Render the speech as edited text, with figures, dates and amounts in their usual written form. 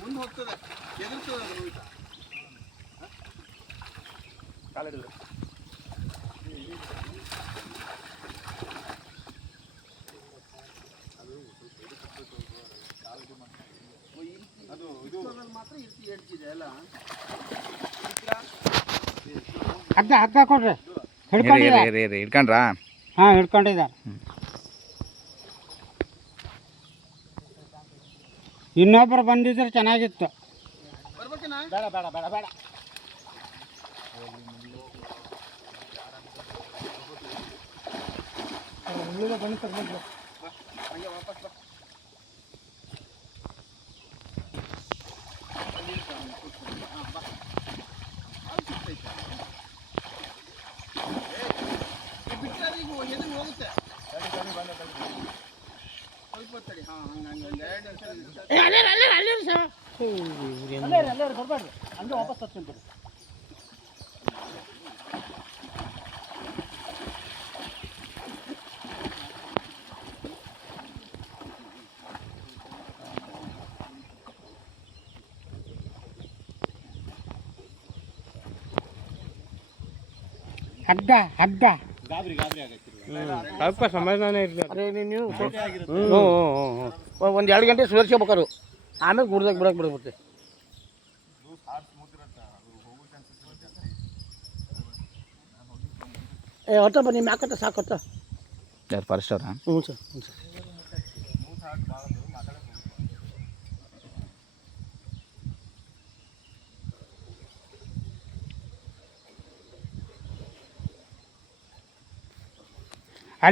ಮುಂದೆ ಹೋಗ್ತದೆ, ಎದುರ್ತದೆ ಅದು ಹೋಯ್ತ ಕಾಲಿಡಿದ್ರೆ ಅದು ಇದು ಮಾತ್ರ ಹೇಳ್ತಿದೆ ಅಲ್ಲ. ಹಗ್ಗ ಹಗ್ಗ ಕೊಡ್ರಿ, ಹಿಡ್ಕೊಂಡ್ರಾ? ಹಾಂ ಹಿಡ್ಕೊಂಡಿದ್ದಾರೆ. ಇನ್ನೊಬ್ಬರು ಬಂದಿದ್ರೆ ಚೆನ್ನಾಗಿತ್ತು. ಬೇಡ ಬೇಡ ಬೇಡ ಬೇಡ ಹೋಗುತ್ತೆ ಸ್ವಲ್ಪ ತಡಿ. ಹಾಂ ಹಂಗೆ ಬರ್ಬೇಡ್ರಿ, ಹಂಗೆ ವಾಪಸ್ ತರ್ತೀನಿ. ಹಗ್ಗ ಹಗ್ಗ ಗಾಬರಿ ಗಾಬರಿ ಆಗತ್ತೆ. ಸ್ವಲ್ಪ ಸಮಾಧಾನ ಇರಲಿ. ಅದೇ ನೀವು ಒಂದು 2 ಗಂಟೆ ಸುಧಾರಿಸ್ಕೋಬೇಕಾರು, ಆಮೇಲೆ ಗುಡ್ದಾಗ ಬಿಡಕ್ಕೆ. ಹೊತ್ತಪ್ಪ ನಿಮ್ಮ ಯಾಕತ್ತ ಸಾಕು ಹೊತ್ತ. ಯಾರು ಫಾರೆಸ್ಟ್ ಅವ್ರಾ? ಹ್ಞೂ ಸರ್.